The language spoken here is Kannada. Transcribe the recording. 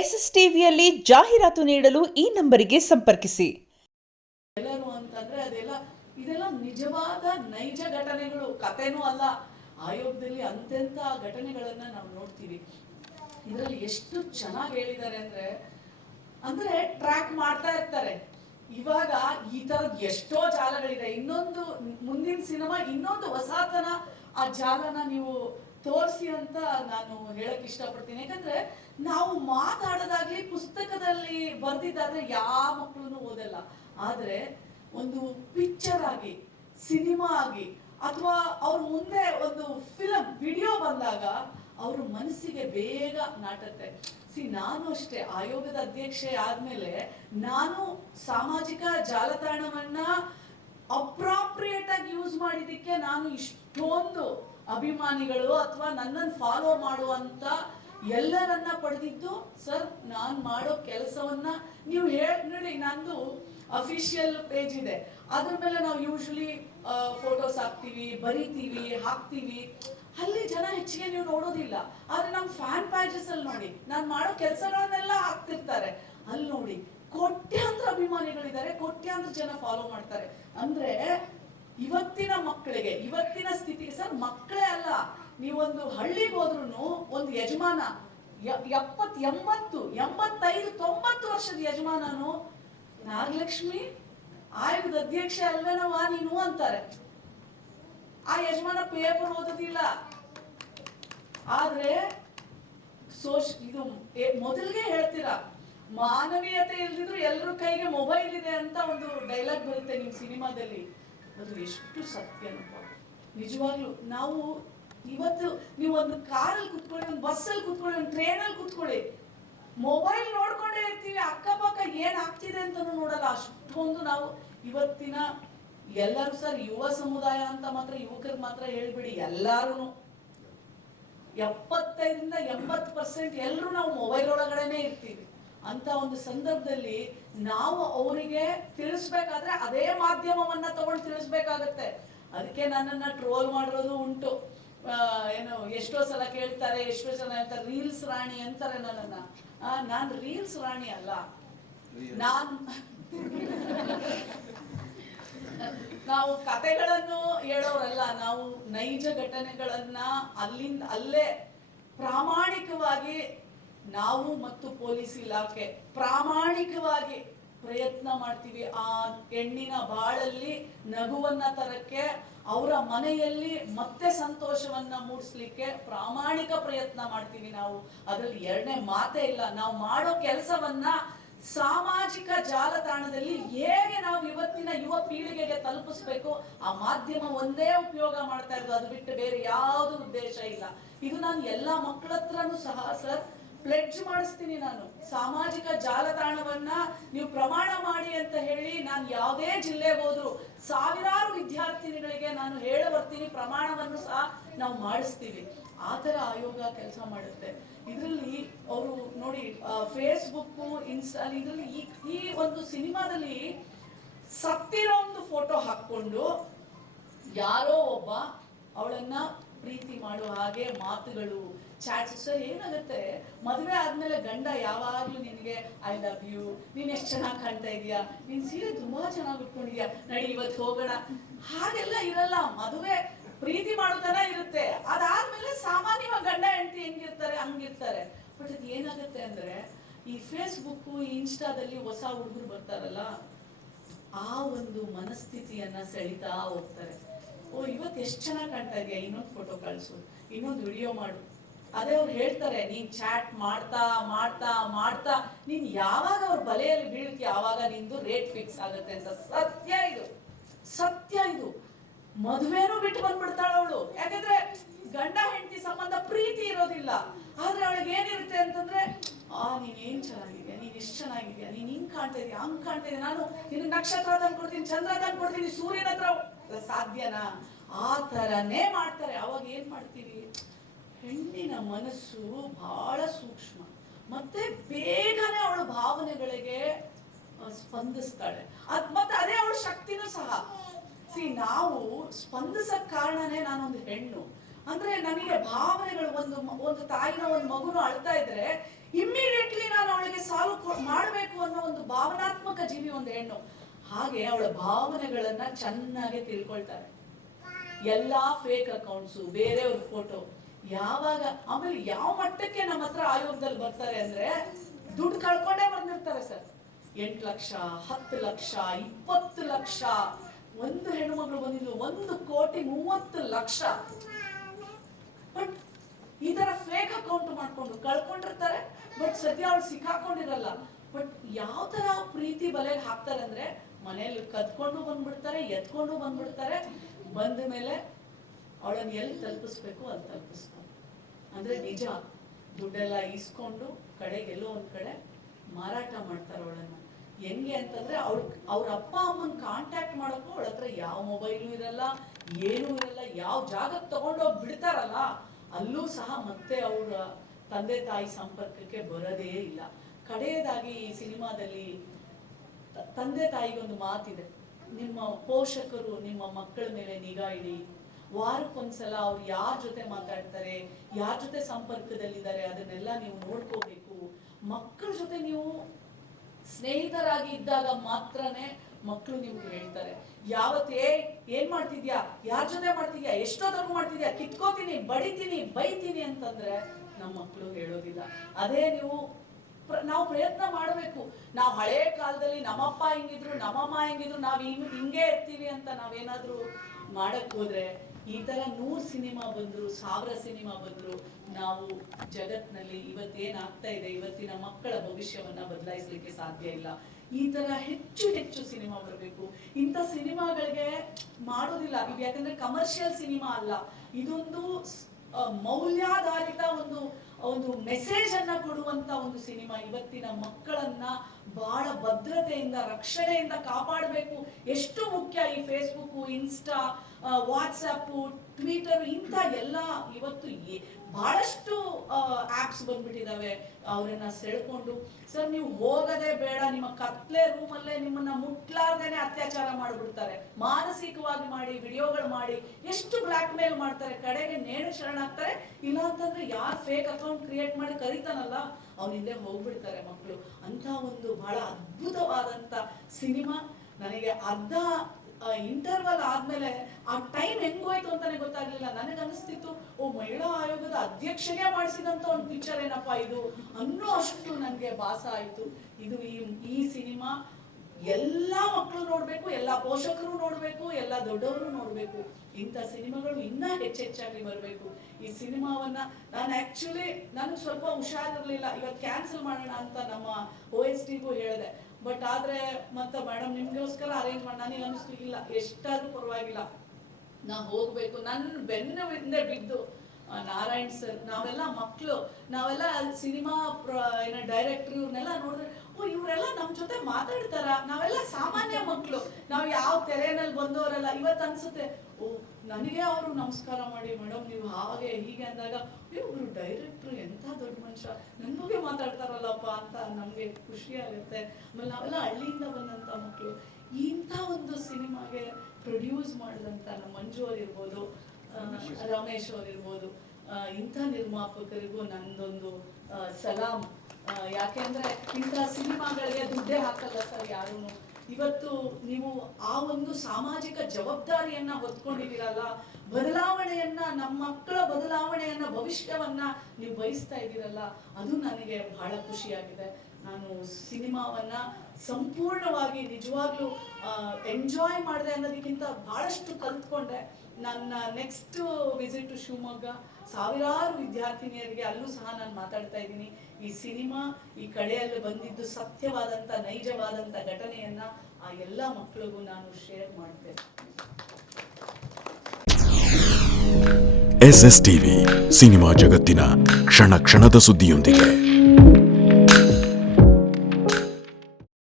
SSTVಯಲ್ಲಿ ಜಾಹೀರಾತು ನೀಡಲು ಈ ನಂಬರಿಗೆ ಸಂಪರ್ಕಿಸಿ. ಎಲ್ಲರೂ ಅಂತಂದ್ರೆ ಇದೆಲ್ಲ ನಿಜವಾದ ನೈಜ ಘಟನೆಗಳು, ಕಥೆನೂ ಅಲ್ಲ. ಆಯೋಗದಲ್ಲಿ ಅಂತೆಂಥ ಘಟನೆಗಳನ್ನ ನಾವು ನೋಡ್ತೀವಿ. ಇದರಲ್ಲಿ ಎಷ್ಟು ಚೆನ್ನಾಗಿ ಹೇಳಿದ್ದಾರೆ ಅಂದ್ರೆ ಟ್ರ್ಯಾಕ್ ಮಾಡ್ತಾ ಇರ್ತಾರೆ. ಇವಾಗ ಈ ತರದ್ ಎಷ್ಟೋ ಜಾಲಗಳಿದೆ. ಇನ್ನೊಂದು ಮುಂದಿನ ಸಿನಿಮಾ ಇನ್ನೊಂದು ಹೊಸತನ ಆ ಜಾಲನ ನೀವು ತೋರಿಸಿ ಅಂತ ನಾನು ಹೇಳಕ್ ಇಷ್ಟಪಡ್ತೀನಿ. ಯಾಕಂದ್ರೆ ನಾವು ಮಾತಾಡೋದಾಗ್ಲಿ ಪುಸ್ತಕದಲ್ಲಿ ಬರ್ದಿದ್ದಾದ್ರೆ ಯಾವ ಮಕ್ಕಳು ಓದಲ್ಲ. ಆದ್ರೆ ಒಂದು ಪಿಕ್ಚರ್ ಆಗಿ, ಸಿನಿಮಾ ಆಗಿ, ಅಥವಾ ಅವ್ರ ಮುಂದೆ ಒಂದು ಫಿಲಂ ವಿಡಿಯೋ ಬಂದಾಗ ಅವ್ರ ಮನಸ್ಸಿಗೆ ಬೇಗ ನಾಟುತ್ತೆ. ನಾನು ಅಷ್ಟೇ ಆಯೋಗದ ಅಧ್ಯಕ್ಷೆ ಆದ್ಮೇಲೆ ನಾನು ಸಾಮಾಜಿಕ ಜಾಲತಾಣವನ್ನ ಅಪ್ರಾಪ್ರಿಯೇಟ್ ಆಗಿ ಯೂಸ್ ಮಾಡಿದಕ್ಕೆ ನಾನು ಇಷ್ಟೊಂದು ಅಭಿಮಾನಿಗಳು ಅಥವಾ ನನ್ನನ್ನು ಫಾಲೋ ಮಾಡುವಂತ ಎಲ್ಲರನ್ನ ಪಡೆದಿದ್ದು ಸರ್. ನಾನು ಮಾಡೋ ಕೆಲಸವನ್ನ ನೀವು ನೋಡಿ, ನಂದು ಅಫಿಷಿಯಲ್ ಪೇಜ್ ಇದೆ. ಅದ್ರ ಮೇಲೆ ನಾವು ಯೂಶಲಿ ಫೋಟೋಸ್ ಹಾಕ್ತಿವಿ, ಬರಿತೀವಿ, ಹಾಕ್ತಿವಿ. ಅಲ್ಲಿ ಜನ ಹೆಚ್ಚಿಗೆ ನೀವು ನೋಡೋದಿಲ್ಲ. ಆದ್ರೆ ನಮ್ಮ ಫ್ಯಾನ್ ಪೇಜಸ್ ಅಲ್ಲಿ ನೋಡಿ, ನಾನು ಮಾಡೋ ಕೆಲಸಗಳನ್ನೆಲ್ಲ ಹಾಕ್ತಿರ್ತಾರೆ. ಅಲ್ಲಿ ನೋಡಿ ಕೋಟ್ಯಾಂತರ ಅಭಿಮಾನಿಗಳಿದ್ದಾರೆ, ಕೋಟ್ಯಾಂತರ ಜನ ಫಾಲೋ ಮಾಡ್ತಾರೆ. ಅಂದ್ರೆ ಇವತ್ತಿನ ಮಕ್ಕಳಿಗೆ, ಇವತ್ತಿನ ಸ್ಥಿತಿಗೆ ಸರ್, ಮಕ್ಕಳೇ ಅಲ್ಲ, ನೀವೊಂದು ಹಳ್ಳಿಗೆ ಹೋದ್ರು ಒಂದು ಯಜಮಾನ 70, 80, 85, 90 ವರ್ಷದ ಯಜಮಾನನು ನಾಗಲಕ್ಷ್ಮಿ ಆಯೋಗದ ಅಧ್ಯಕ್ಷ ಅಲ್ವೇನವಾ ನೀನು ಅಂತಾರೆ. ಆ ಯಜಮಾನ ಪೇಪರ್ ಓದೋದಿಲ್ಲ. ಆದ್ರೆ ಇದು ಮೊದಲಿಗೆ ಹೇಳ್ತೀರಾ, ಮಾನವೀಯತೆ ಇಲ್ದಿದ್ರು ಎಲ್ಲರ ಕೈಗೆ ಮೊಬೈಲ್ ಇದೆ ಅಂತ ಒಂದು ಡೈಲಾಗ್ ಬರುತ್ತೆ ನಿಮ್ ಸಿನಿಮಾದಲ್ಲಿ. ಅದು ಎಷ್ಟು ಸತ್ಯನಪ್ಪ. ನಿಜವಾಗ್ಲು ನಾವು ಇವತ್ತು ನೀವು ಒಂದು ಕಾರಲ್ಲಿ ಕುತ್ಕೊಳ್ಳಿ, ಒಂದು ಬಸ್ಸಲ್ಲಿ ಕುತ್ಕೊಳ್ಳಿ, ಒಂದು ಟ್ರೈನಲ್ಲಿ ಕುತ್ಕೊಳ್ಳಿ, ಮೊಬೈಲ್ ನೋಡ್ಕೊಂಡೇ ಇರ್ತೀವಿ. ಅಕ್ಕಪಕ್ಕ ಏನ್ ಆಗ್ತಿದೆ ಅಂತ ನೋಡಲ್ಲ. ಅಷ್ಟೊಂದು ನಾವು ಇವತ್ತಿನ ಎಲ್ಲರೂ ಸರ್, ಯುವ ಸಮುದಾಯ ಅಂತ ಮಾತ್ರ ಯುವಕರಿಗೆ ಮಾತ್ರ ಹೇಳ್ಬಿಡಿ, ಎಲ್ಲಾರು 75 ರಿಂದ 80% ಎಲ್ಲರೂ ನಾವು ಮೊಬೈಲ್ ಒಳಗಡೆನೆ ಇರ್ತೀವಿ. ಅಂತ ಒಂದು ಸಂದರ್ಭದಲ್ಲಿ ನಾವು ಅವರಿಗೆ ತಿಳಿಸ್ಬೇಕಾದ್ರೆ ಅದೇ ಮಾಧ್ಯಮವನ್ನ ತಗೊಂಡು ತಿಳಿಸ್ಬೇಕಾಗತ್ತೆ. ಅದಕ್ಕೆ ನನ್ನನ್ನ ಟ್ರೋಲ್ ಮಾಡಿರೋದು ಉಂಟು. ಎಷ್ಟೋ ಸಲ ಕೇಳ್ತಾರೆ, ಎಷ್ಟೋ ಸಲ ಹೇಳ್ತಾರೆ ರೀಲ್ಸ್ ರಾಣಿ ಅಂತಾರೆ ನನ್ನನ್ನ. ನಾನ್ ರೀಲ್ಸ್ ರಾಣಿ ಅಲ್ಲ. ನಾವು ಕತೆಗಳನ್ನು ಹೇಳೋರಲ್ಲ. ನಾವು ನೈಜ ಘಟನೆಗಳನ್ನ ಅಲ್ಲೇ ಪ್ರಾಮಾಣಿಕವಾಗಿ ನಾವು ಮತ್ತು ಪೊಲೀಸ್ ಇಲಾಖೆ ಪ್ರಾಮಾಣಿಕವಾಗಿ ಪ್ರಯತ್ನ ಮಾಡ್ತೀವಿ. ಆ ಹೆಣ್ಣಿನ ಬಾಳಲ್ಲಿ ನಗುವನ್ನ ತರಕ್ಕೆ, ಅವರ ಮನೆಯಲ್ಲಿ ಮತ್ತೆ ಸಂತೋಷವನ್ನ ಮೂಡಿಸ್ಲಿಕ್ಕೆ ಪ್ರಾಮಾಣಿಕ ಪ್ರಯತ್ನ ಮಾಡ್ತೀವಿ ನಾವು. ಅದ್ರಲ್ಲಿ ಎರಡನೇ ಮಾತೇ ಇಲ್ಲ. ನಾವು ಮಾಡೋ ಕೆಲಸವನ್ನ ಸಾಮಾಜಿಕ ಜಾಲತಾಣದಲ್ಲಿ ಹೇಗೆ ನಾವು ಇವತ್ತಿನ ಯುವ ಪೀಳಿಗೆಗೆ ತಲುಪಿಸ್ಬೇಕು, ಆ ಮಾಧ್ಯಮ ಒಂದೇ ಉಪಯೋಗ ಮಾಡ್ತಾ ಇರೋದು. ಅದು ಬಿಟ್ಟು ಬೇರೆ ಯಾವುದು ಉದ್ದೇಶ ಇಲ್ಲ. ಇದು ನಾನು ಎಲ್ಲಾ ಮಕ್ಕಳ ಹತ್ರನೂ ಸಹ ಸರ್ ಪ್ಲೆಡ್ಜ್ ಮಾಡಿಸ್ತೀನಿ. ನಾನು ಸಾಮಾಜಿಕ ಜಾಲತಾಣವನ್ನ ನೀವು ಪ್ರಮಾಣ ಮಾಡಿ ಅಂತ ಹೇಳಿ ನಾನು ಯಾವುದೇ ಜಿಲ್ಲೆಗೆ ಹೋದ್ರು ಸಾವಿರಾರು ವಿದ್ಯಾರ್ಥಿನಿಗಳಿಗೆ ನಾನು ಹೇಳ ಬರ್ತೀನಿ. ಪ್ರಮಾಣವನ್ನು ಸಹ ನಾವು ಮಾಡಿಸ್ತೀವಿ. ಆತರ ಆಯೋಗ ಕೆಲಸ ಮಾಡುತ್ತೆ. ಇದರಲ್ಲಿ ಅವರು ನೋಡಿ, ಫೇಸ್ಬುಕ್, ಇನ್ಸ್ಟಾ, ಇದರಲ್ಲಿ ಈ ಒಂದು ಸಿನಿಮಾದಲ್ಲಿ ಸತ್ತಿರೋ ಒಂದು ಫೋಟೋ ಹಾಕೊಂಡು ಯಾರೋ ಒಬ್ಬ ಅವಳನ್ನ ಪ್ರೀತಿ ಮಾಡುವ ಹಾಗೆ ಮಾತುಗಳು, ಚಾಟ್ಸ್. ಸರ್ ಏನಾಗುತ್ತೆ, ಮದುವೆ ಆದ್ಮೇಲೆ ಗಂಡ ಯಾವಾಗ್ಲೂ ನಿನ್ಗೆ ಐ ಲವ್ ಯು, ನೀನ್ ಎಷ್ಟು ಚೆನ್ನಾಗಿ ಕಾಣ್ತಾ ಇದೀಯಾ, ನೀನ್ ಸೀರೆ ತುಂಬಾ ಚೆನ್ನಾಗಿ ಉಟ್ಕೊಂಡಿದ್ಯಾ, ನಡಿ ಇವತ್ತು ಹೋಗೋಣ, ಹಾಗೆಲ್ಲ ಇರಲ್ಲ. ಮದುವೆ ಪ್ರೀತಿ ಮಾಡೋದನ್ನ ಇರುತ್ತೆ. ಅದಾದ್ಮೇಲೆ ಸಾಮಾನ್ಯವಾಗಿ ಗಂಡ ಹೆಂಡತಿ ಹೆಂಗಿರ್ತಾರೆ ಹಂಗಿರ್ತಾರೆ. ಬಟ್ ಅದು ಏನಾಗುತ್ತೆ ಅಂದ್ರೆ, ಈ ಫೇಸ್ಬುಕ್, ಈ ಇನ್ಸ್ಟಾದಲ್ಲಿ ಹೊಸ ಹುಡುಗರು ಬರ್ತಾರಲ್ಲ, ಆ ಒಂದು ಮನಸ್ಥಿತಿಯನ್ನ ಸೆಳಿತಾ ಹೋಗ್ತಾರೆ. ಓ ಇವತ್ತು ಎಷ್ಟು ಚೆನ್ನಾಗಿ ಕಾಣ್ತಾ ಇದೆಯಾ, ಇನ್ನೊಂದು ಫೋಟೋ ಕಳಿಸು, ಇನ್ನೊಂದು ವಿಡಿಯೋ ಮಾಡು. ಅದೇ ಅವ್ರು ಹೇಳ್ತಾರೆ, ನೀನ್ ಚಾಟ್ ಮಾಡ್ತಾ ಮಾಡ್ತಾ ಮಾಡ್ತಾ ನೀನ್ ಯಾವಾಗ ಅವ್ರ ಬಲೆಯಲ್ಲಿ ಬೀಳ್ತೀಯ ಆವಾಗ ನಿಂದು ರೇಟ್ ಫಿಕ್ಸ್ ಆಗುತ್ತೆ ಅಂತ. ಸತ್ಯ ಇದು, ಸತ್ಯ ಇದು. ಮದುವೆನೂ ಬಿಟ್ಟು ಬಂದ್ಬಿಡ್ತಾಳ ಅವಳು. ಯಾಕಂದ್ರೆ ಗಂಡ ಹೆಂಡತಿ ಸಂಬಂಧ ಪ್ರೀತಿ ಇರೋದಿಲ್ಲ. ಆದ್ರೆ ಅವಳಿಗೆ ಏನಿರುತ್ತೆ ಅಂತಂದ್ರೆ, ನೀನ್ ಏನ್ ಚೆನ್ನಾಗಿದ್ಯಾ, ನೀನ್ ಎಷ್ಟು ಚೆನ್ನಾಗಿದ್ಯಾ, ನೀನ್ ಹಿಂಗ್ ಕಾಣ್ತಾ ಇದೀಯ, ಹಂಗ್ ಕಾಣ್ತಾ ಇದೀಯ, ನಾನು ನಿನ್ ನಕ್ಷತ್ರ ತಂದ್ಕೊಡ್ತೀನಿ, ಚಂದ್ರ ತಂದ್ಕೊಡ್ತೀನಿ, ಸೂರ್ಯನ ಹತ್ರ ಸಾಧ್ಯನಾ? ಆ ತರನೇ ಮಾಡ್ತಾರೆ. ಅವಾಗ ಏನ್ ಮಾಡ್ತೀವಿ, ಹೆಣ್ಣಿನ ಮನಸ್ಸು ಬಹಳ ಸೂಕ್ಷ್ಮ, ಮತ್ತೆ ಬೇಗನೆ ಅವಳ ಭಾವನೆಗಳಿಗೆ ಸ್ಪಂದಿಸ್ತಾಳೆ. ಮತ್ತೆ ಅದೇ ಅವಳ ಶಕ್ತಿನೂ ಸಹ. ನಾವು ಸ್ಪಂದಿಸಕ್ ಕಾರಣನೇ ನಾನೊಂದು ಹೆಣ್ಣು. ಅಂದ್ರೆ ನನಗೆ ಭಾವನೆಗಳು, ಒಂದು ತಾಯಿನ ಒಂದು ಮಗುನು ಅಳ್ತಾ ಇದ್ರೆ ಇಮ್ಮಿಡಿಯೇಟ್ಲಿ ನಾನು ಒಂದು ಭಾವನಾತ್ಮಕ ಜೀವಿ ಒಂದು ಹೆಣ್ಣು. ಹಾಗೆ ಅವಳ ಭಾವನೆಗಳನ್ನ ಚೆನ್ನಾಗಿ ತಿಳ್ಕೊಳ್ತಾರೆ. ಎಲ್ಲಾ ಫೇಕ್ ಅಕೌಂಟ್ಸು, ಬೇರೆಯವ್ರ ಫೋಟೋ, ಯಾವಾಗ ಆಮೇಲೆ ಯಾವ ಮಟ್ಟಕ್ಕೆ ನಮ್ಮ ಹತ್ರ ಆಯೋಗದಲ್ಲಿ ಬರ್ತಾರೆ ಅಂದ್ರೆ ದುಡ್ಡು ಕಳ್ಕೊಂಡೇ ಬಂದಿರ್ತಾರೆ ಸರ್. 8 ಲಕ್ಷ, 10 ಲಕ್ಷ, 20 ಲಕ್ಷ. ಒಂದು ಹೆಣ್ಣುಮಗಳು ಬಂದಿದ್ದು 1,30,00,000. ಬಟ್ ಈ ತರ ಫೇಕ್ ಅಕೌಂಟ್ ಮಾಡ್ಕೊಂಡು ಕಳ್ಕೊಂಡಿರ್ತಾರೆ. ಬಟ್ ಸದ್ಯ ಅವಳು ಸಿಕ್ಕಾಕೊಂಡಿರಲ್ಲ. ಬಟ್ ಯಾವ ತರ ಪ್ರೀತಿ ಬಲೆಗೆ ಹಾಕ್ತಾರೆ ಅಂದ್ರೆ ಮನೇಲಿ ಕದ್ಕೊಂಡು ಬಂದ್ಬಿಡ್ತಾರೆ, ಎತ್ಕೊಂಡು ಬಂದ್ಬಿಡ್ತಾರೆ. ಬಂದ ಮೇಲೆ ಅವಳನ್ನ ಎಲ್ಲಿ ತಲುಪಿಸ್ಬೇಕು ಅಲ್ಲಿ ತಲುಪಿಸ್ತಾರೆ. ಅಂದ್ರೆ ನಿಜ, ದುಡ್ಡೆಲ್ಲ ಇಸ್ಕೊಂಡು ಕಡೆಗೆ ಎಲ್ಲೋ ಒಂದ್ ಕಡೆ ಮಾರಾಟ ಮಾಡ್ತಾರೆ ಅವಳನ್ನ. ಹೆಂಗೆ ಅಂತಂದ್ರೆ ಅವ್ರ ಅಪ್ಪ ಅಮ್ಮನ್ ಕಾಂಟ್ಯಾಕ್ಟ್ ಮಾಡಕ್ಕೂ ಅವಳ ಹತ್ರ ಯಾವ ಮೊಬೈಲು ಇರಲ್ಲ, ಏನೂ ಇರಲ್ಲ. ಯಾವ ಜಾಗಕ್ಕೆ ತಗೊಂಡೋಗಿ ಬಿಡ್ತಾರಲ್ಲ ಅಲ್ಲೂ ಸಹ ಮತ್ತೆ ಅವರ ತಂದೆ ತಾಯಿ ಸಂಪರ್ಕಕ್ಕೆ ಬರೋದೇ ಇಲ್ಲ. ಕಡೆಯದಾಗಿ ಈ ಸಿನಿಮಾದಲ್ಲಿ ತಂದೆ ತಾಯಿಗೊಂದು ಮಾತಿದೆ, ನಿಮ್ಮ ಪೋಷಕರು ನಿಮ್ಮ ಮಕ್ಕಳ ಮೇಲೆ ನಿಗಾ ಇಡಿ. ವಾರಕ್ಕೊಂದ್ಸಲ ಅವ್ರು ಯಾರ ಜೊತೆ ಮಾತಾಡ್ತಾರೆ, ಯಾರ ಜೊತೆ ಸಂಪರ್ಕದಲ್ಲಿದ್ದಾರೆ ಅದನ್ನೆಲ್ಲ ನೀವು ನೋಡ್ಕೋಬೇಕು. ಮಕ್ಕಳ ಜೊತೆ ನೀವು ಸ್ನೇಹಿತರಾಗಿ ಇದ್ದಾಗ ಮಾತ್ರನೇ ಮಕ್ಕಳು ನಿಮ್ಗೆ ಹೇಳ್ತಾರೆ. ಯಾವತ್ತೇ ಏನ್ ಮಾಡ್ತಿದ್ಯಾ, ಯಾರ ಜೊತೆ ಮಾಡ್ತಿದ್ಯಾ, ಎಷ್ಟೊತ್ತರೆಗೂ ಮಾಡ್ತಿದ್ಯಾ, ಕಿತ್ಕೋತೀನಿ, ಬಡಿತೀನಿ, ಬೈತೀನಿ ಅಂತಂದ್ರೆ ನಮ್ಮ ಮಕ್ಕಳು ಹೇಳೋದಿಲ್ಲ. ಅದೇ ನಾವು ಪ್ರಯತ್ನ ಮಾಡಬೇಕು. ನಾವು ಹಳೆ ಕಾಲದಲ್ಲಿ ನಮ್ಮಪ್ಪ ಹಿಂಗಿದ್ರು, ನಮ್ಮಮ್ಮ ಹಿಂಗಿದ್ರು, ನಾವ್ ಹಿಂಗೆ ಇರ್ತೀವಿ ಅಂತ ನಾವೇನಾದ್ರೂ ಮಾಡಕ್ ಹೋದ್ರೆ ಈ ತರ 100 ಸಿನಿಮಾ ಬಂದ್ರು, 1000 ಸಿನಿಮಾ ಬಂದ್ರು, ನಾವು ಜಗತ್ನಲ್ಲಿ ಇವತ್ತೇನಾಗ್ತಾ ಇದೆ, ಇವತ್ತಿನ ಮಕ್ಕಳ ಭವಿಷ್ಯವನ್ನ ಬದಲಾಯಿಸ್ಲಿಕ್ಕೆ ಸಾಧ್ಯ ಇಲ್ಲ. ಈ ತರ ಹೆಚ್ಚು ಹೆಚ್ಚು ಸಿನಿಮಾ ಬರಬೇಕು. ಇಂಥ ಸಿನಿಮಾಗಳಿಗೆ ಮಾಡೋದಿಲ್ಲ ಇದು, ಯಾಕಂದ್ರೆ ಕಮರ್ಷಿಯಲ್ ಸಿನಿಮಾ ಅಲ್ಲ, ಇದೊಂದು ಮೌಲ್ಯಾಧಾರಿತ ಒಂದು ಮೆಸೇಜ್ ಅನ್ನ ಕೊಡುವಂತ ಒಂದು ಸಿನಿಮಾ. ಇವತ್ತಿನ ಮಕ್ಕಳನ್ನ ಬಹಳ ಭದ್ರತೆಯಿಂದ, ರಕ್ಷಣೆಯಿಂದ ಕಾಪಾಡಬೇಕು. ಎಷ್ಟು ಮುಖ್ಯ ಈ ಫೇಸ್ಬುಕ್, ಇನ್ಸ್ಟಾ, ವಾಟ್ಸಪ್, ಟ್ವಿಟರ್, ಇಂಥ ಎಲ್ಲ ಇವತ್ತು ಬಹಳಷ್ಟು ಆಪ್ಸ್ ಬಂದ್ಬಿಟ್ಟಿದಾವೆ. ಅವರನ್ನ ಸೆಳ್ಕೊಂಡು ಸರ್ ನೀವು ಹೋಗದೆ ಬೇಡ, ನಿಮ್ಮ ಕತ್ಲೆ ರೂಮಲ್ಲೇ ನಿಮ್ಮನ್ನ ಮುಟ್ಲಾರ್ದೇನೆ ಅತ್ಯಾಚಾರ ಮಾಡ್ಬಿಡ್ತಾರೆ, ಮಾನಸಿಕವಾಗಿ ಮಾಡಿ, ವಿಡಿಯೋಗಳು ಮಾಡಿ, ಎಷ್ಟು ಬ್ಲಾಕ್ ಮೇಲ್ ಮಾಡ್ತಾರೆ, ಕಡೆಗೆ ನೇಣು ಶರಣಾಗ್ತಾರೆ. ಇಲ್ಲ ಅಂತಂದ್ರೆ ಯಾರು ಫೇಕ್ ಅಕೌಂಟ್ ಕ್ರಿಯೇಟ್ ಮಾಡಿ ಕರೀತಾನಲ್ಲ ಅವ್ನ ಹಿಂದೆ ಹೋಗ್ಬಿಡ್ತಾರೆ ಮಕ್ಕಳು. ಅಂತ ಒಂದು ಬಹಳ ಅದ್ಭುತವಾದಂತ ಸಿನಿಮಾ. ನನಗೆ ಅರ್ಧ ಇಂಟರ್ವಲ್ ಆದ್ಮೇಲೆ ಆ ಟೈಮ್ ಹೆಂಗೋಯ್ತು ಅಂತಾನೆ ಗೊತ್ತಾಗ್ಲಿಲ್ಲ. ನನಗನ್ನಿಸ್ತಿತ್ತು, ಮಹಿಳಾ ಆಯೋಗದ ಅಧ್ಯಕ್ಷಗೆ ಮಾಡಿಸಿದಂತ ಒಂದು ಪಿಕ್ಚರ್ ಏನಪ್ಪಾ ಇದು ಅನ್ನೋ ಅಷ್ಟು ನನಗೆ ಭಾಸ ಆಯ್ತು. ಇದು ಈ ಸಿನಿಮಾ ಎಲ್ಲಾ ಮಕ್ಕಳು ನೋಡ್ಬೇಕು, ಎಲ್ಲಾ ಪೋಷಕರು ನೋಡ್ಬೇಕು, ಎಲ್ಲಾ ದೊಡ್ಡವರು ನೋಡ್ಬೇಕು. ಇಂಥ ಸಿನಿಮಾಗಳು ಇನ್ನ ಹೆಚ್ಚೆಚ್ಚಾಗಿ ಬರಬೇಕು. ಈ ಸಿನಿಮಾವನ್ನ ನನಗೆ ಸ್ವಲ್ಪ ಹುಷಾರಿರ್ಲಿಲ್ಲ, ಇವತ್ತು ಕ್ಯಾನ್ಸಲ್ ಮಾಡೋಣ ಅಂತ ನಮ್ಮ OSTಗೂ ಹೇಳಿದೆ. ಬಟ್ ಆದ್ರೆ ಮತ್ತೆ ಮೇಡಮ್ ನಿಮ್ಗೋಸ್ಕರ ಅರೇಂಜ್ ಮಾಡಿ ನನಗೆ ಅನಿಸ್ತು, ಇಲ್ಲ ಎಷ್ಟಾದ್ರೂ ಪರವಾಗಿಲ್ಲ ನಾ ಹೋಗ್ಬೇಕು. ನನ್ನ ಬೆನ್ನ ಹಿಂದೆ ಬಿದ್ದು ನಾರಾಯಣ್ ಸರ್, ನಾವೆಲ್ಲ ಮಕ್ಕಳು, ನಾವೆಲ್ಲ ಸಿನಿಮಾ ಡೈರೆಕ್ಟರ್ ಇವ್ರನ್ನೆಲ್ಲ ನೋಡಿದ್ರೆ ಇವರೆಲ್ಲ ನಮ್ ಜೊತೆ ಮಾತಾಡ್ತಾರ, ನಾವೆಲ್ಲ ಸಾಮಾನ್ಯ ಮಕ್ಕಳು, ನಾವು ಯಾವ ತೆರೆನಲ್ಲಿ ಬಂದವರೆಲ್ಲ. ಇವತ್ತು ಅನ್ಸುತ್ತೆ ನನಗೆ ಅವರು ನಮಸ್ಕಾರ ಮಾಡಿ ಮೇಡಮ್ ನೀವು ಹಾಗೆ ಹೀಗೆ ಅಂದಾಗ ಇವ್ರು ಡೈರೆಕ್ಟ್ರು ಎಂತ ದೊಡ್ಡ ಮನುಷ್ಯ ನನ್ನ ಬಗ್ಗೆ ಮಾತಾಡ್ತಾರಲ್ಲಪ್ಪ ಅಂತ ನಮ್ಗೆ ಖುಷಿ ಆಗುತ್ತೆ. ಆಮೇಲೆ ನಾವೆಲ್ಲ ಹಳ್ಳಿಯಿಂದ ಬಂದಂತ ಮಕ್ಕಳು. ಇಂಥ ಒಂದು ಸಿನಿಮಾಗೆ ಪ್ರೊಡ್ಯೂಸ್ ಮಾಡಿದಂತ ನಮ್ಮ ಮಂಜು ಅವರಿರ್ಬೋದು, ರಮೇಶ್ ಅವರಿರ್ಬೋದು, ಇಂಥ ನಿರ್ಮಾಪಕರಿಗೂ ನಂದೊಂದು ಸಲಾಂ. ಯಾಕೆಂದ್ರೆ ಇಂಥ ಸಿನಿಮಾಗಳಿಗೆ ದುಡ್ಡೇ ಹಾಕಲ್ಲ ಸರ್ ಯಾರು. ಇವತ್ತು ನೀವು ಆ ಒಂದು ಸಾಮಾಜಿಕ ಜವಾಬ್ದಾರಿಯನ್ನ ಹೊತ್ಕೊಂಡಿದ್ದೀರಲ್ಲ, ಬದಲಾವಣೆಯನ್ನ, ನಮ್ಮ ಮಕ್ಕಳ ಬದಲಾವಣೆಯನ್ನ, ಭವಿಷ್ಯವನ್ನ ನೀವು ಬಯಸ್ತಾ ಇದ್ದೀರಲ್ಲ, ಅದು ನನಗೆ ಬಹಳ ಖುಷಿಯಾಗಿದೆ. ನಾನು ಸಿನಿಮಾವನ್ನ ಸಂಪೂರ್ಣವಾಗಿ ನಿಜವಾಗ್ಲೂ ಎಂಜಾಯ್ ಮಾಡಿದೆ ಅನ್ನೋದಕ್ಕಿಂತ ಬಹಳಷ್ಟು ಕಲ್ತ್ಕೊಂಡೆ. ನನ್ನ ನೆಕ್ಸ್ಟ್ ವಿಸಿಟ್ ಟು ಶಿವಮೊಗ್ಗ, ಸಾವಿರಾರು ವಿದ್ಯಾರ್ಥಿನಿಯರಿಗೆ ಅಲ್ಲೂ ಸಹ ನಾನು ಮಾತಾಡ್ತಾ ಇದ್ದೀನಿ. ಈ ಸಿನಿಮಾ ಈ ಕಡೆಯಲ್ಲಿ ಬಂದಿದ್ದು ಸತ್ಯವಾದಂಥ, ನೈಜವಾದಂಥ ಘಟನೆಯನ್ನ ಆ ಎಲ್ಲ ಮಕ್ಕಳಿಗೂ ನಾನು ಶೇರ್ ಮಾಡ್ತೇನೆ. SSTV ಸಿನಿಮಾ ಜಗತ್ತಿನ ಕ್ಷಣ ಕ್ಷಣದ ಸುದ್ದಿಯೊಂದಿಗೆ.